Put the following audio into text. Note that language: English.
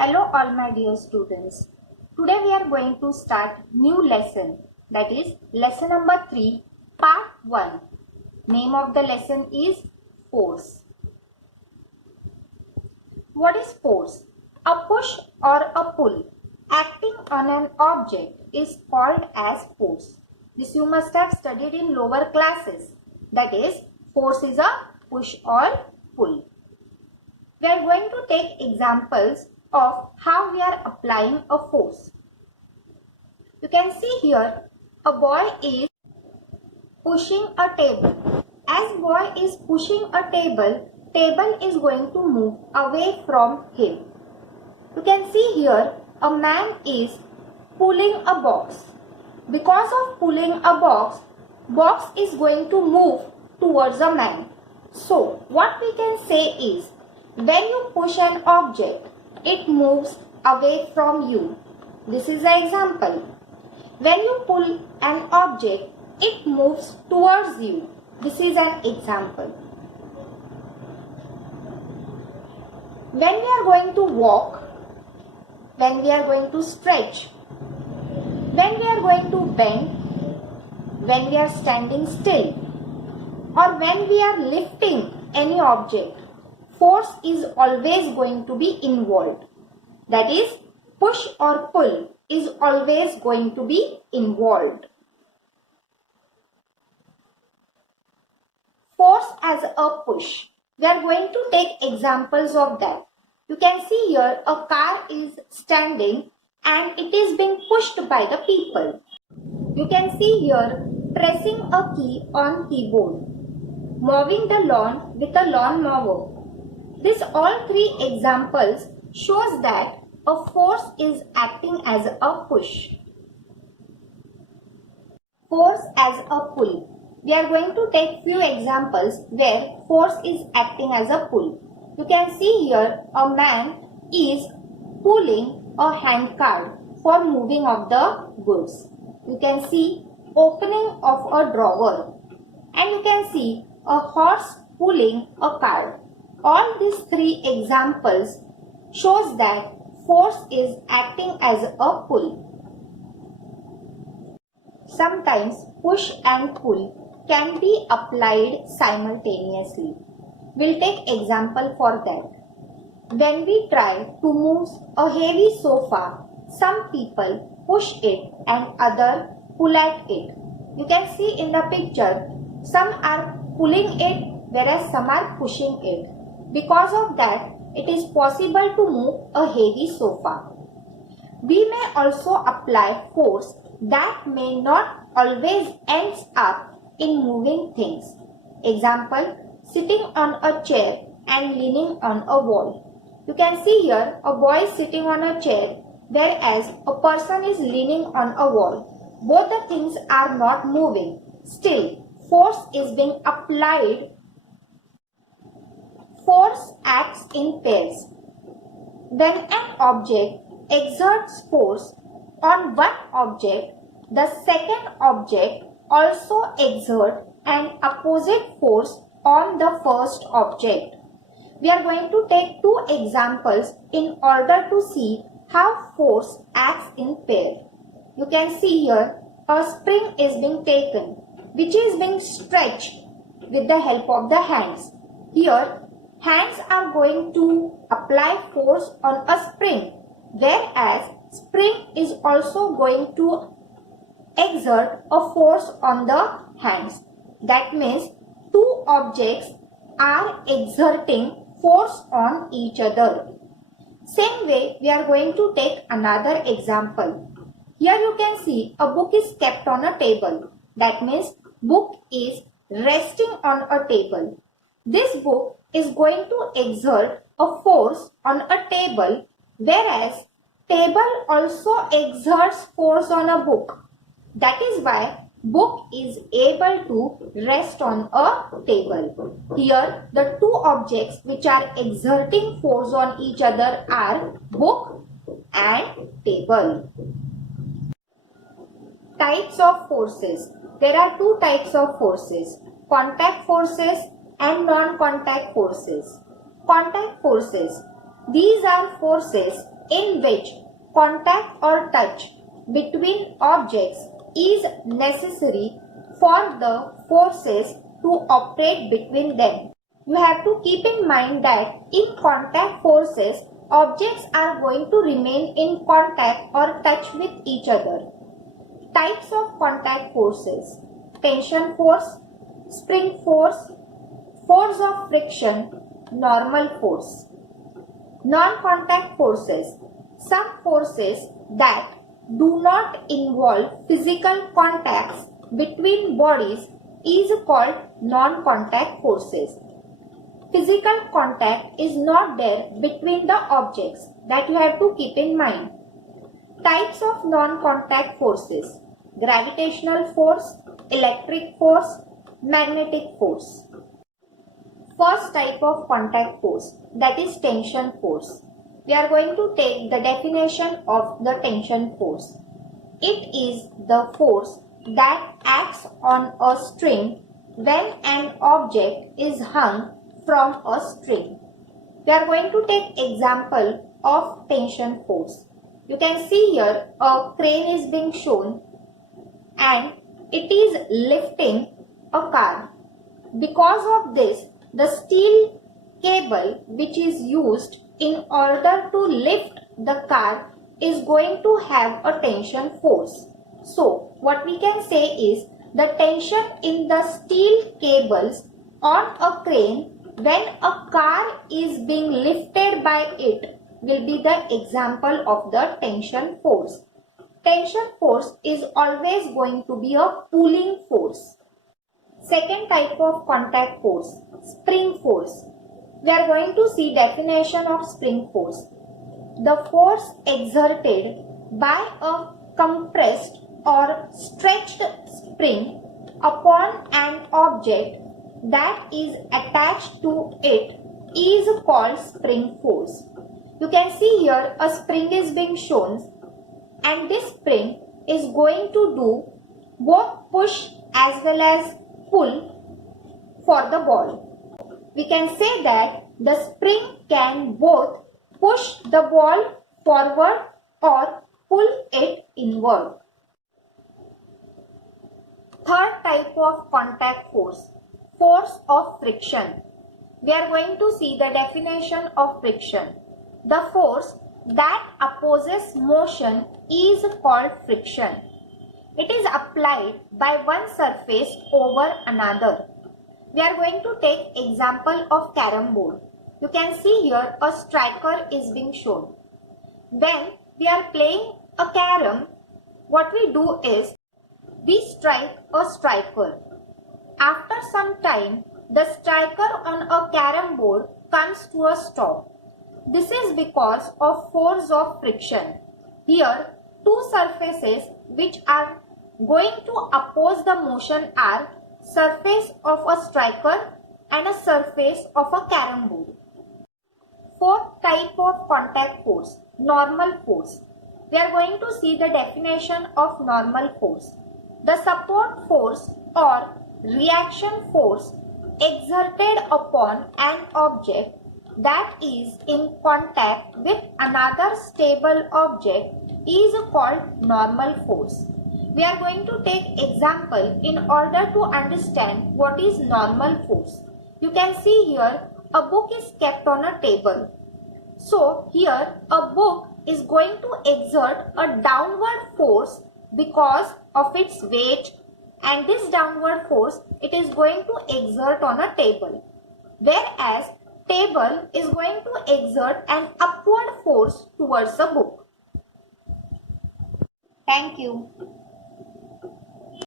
Hello all my dear students. Today we are going to start new lesson, that is lesson number 3 part 1. Name of the lesson is force. What is force? A push or a pull acting on an object is called as force. This you must have studied in lower classes. That is, force is a push or pull. We are going to take examples of how we are applying a force. You can see here a boy is pushing a table. As boy is pushing a table is going to move away from him. You can see here a man is pulling a box. Because of pulling a box is going to move towards a man. So what we can say is, when you push an object, it moves away from you. This is the example. When you pull an object, it moves towards you. This is an example. When we are going to walk, when we are going to stretch, when we are going to bend, when we are standing still, or when we are lifting any object, force is always going to be involved. That is, push or pull is always going to be involved. Force as a push. We are going to take examples of that. You can see here a car is standing and it is being pushed by the people. You can see here pressing a key on keyboard, mowing the lawn with a lawn mower. This all three examples shows that a force is acting as a push. Force as a pull. We are going to take few examples where force is acting as a pull. You can see here a man is pulling a handcart for moving of the goods. You can see opening of a drawer, and you can see a horse pulling a cart. All these three examples shows that force is acting as a pull. Sometimes push and pull can be applied simultaneously. We'll take example for that. When we try to move a heavy sofa, some people push it and others pull at it. You can see in the picture, some are pulling it whereas some are pushing it. Because of that, it is possible to move a heavy sofa. We may also apply force that may not always ends up in moving things. Example, sitting on a chair and leaning on a wall. You can see here a boy is sitting on a chair whereas a person is leaning on a wall. Both the things are not moving. Still, force is being applied. Force acts in pairs. When an object exerts force on one object, the second object also exerts an opposite force on the first object. We are going to take two examples in order to see how force acts in pair. You can see here a spring is being taken, which is being stretched with the help of the hands. Here, hands are going to apply force on a spring, whereas spring is also going to exert a force on the hands. That means two objects are exerting force on each other. Same way, we are going to take another example. Here you can see a book is kept on a table. That means book is resting on a table. This book is going to exert a force on a table, whereas table also exerts force on a book. That is why book is able to rest on a table. Here the two objects which are exerting force on each other are book and table. Types of forces. There are two types of forces, contact forces and non-contact forces. Contact forces. These are forces in which contact or touch between objects is necessary for the forces to operate between them. You have to keep in mind that in contact forces, objects are going to remain in contact or touch with each other. Types of contact forces: tension force, spring force, force of friction, normal force. Non-contact forces: some forces that do not involve physical contacts between bodies is called non-contact forces. Physical contact is not there between the objects, that you have to keep in mind. Types of non-contact forces: gravitational force, electric force, magnetic force. First type of contact force, that is tension force. We are going to take the definition of the tension force. It is the force that acts on a string when an object is hung from a string. We are going to take example of tension force. You can see here a crane is being shown and it is lifting a car. Because of this, the steel cable which is used in order to lift the car is going to have a tension force. So, what we can say is the tension in the steel cables on a crane when a car is being lifted by it will be the example of the tension force. Tension force is always going to be a pulling force. Second type of contact force, spring force. We are going to see definition of spring force. The force exerted by a compressed or stretched spring upon an object that is attached to it is called spring force. You can see here a spring is being shown and this spring is going to do both push as well as pull for the ball. We can say that the spring can both push the ball forward or pull it inward. Third type of contact force, force of friction. We are going to see the definition of friction. The force that opposes motion is called friction. It is applied by one surface over another. We are going to take example of carom board. You can see here a striker is being shown. When we are playing a carom, what we do is we strike a striker. After some time, the striker on a carom board comes to a stop. This is because of force of friction. Here, two surfaces which are going to oppose the motion are surface of a striker and a surface of a carom board. Fourth type of contact force, normal force. We are going to see the definition of normal force. The support force or reaction force exerted upon an object that is in contact with another stable object is called normal force. We are going to take example in order to understand what is normal force. You can see here a book is kept on a table. So here a book is going to exert a downward force because of its weight, and this downward force it is going to exert on a table. Whereas table is going to exert an upward force towards the book. Thank you.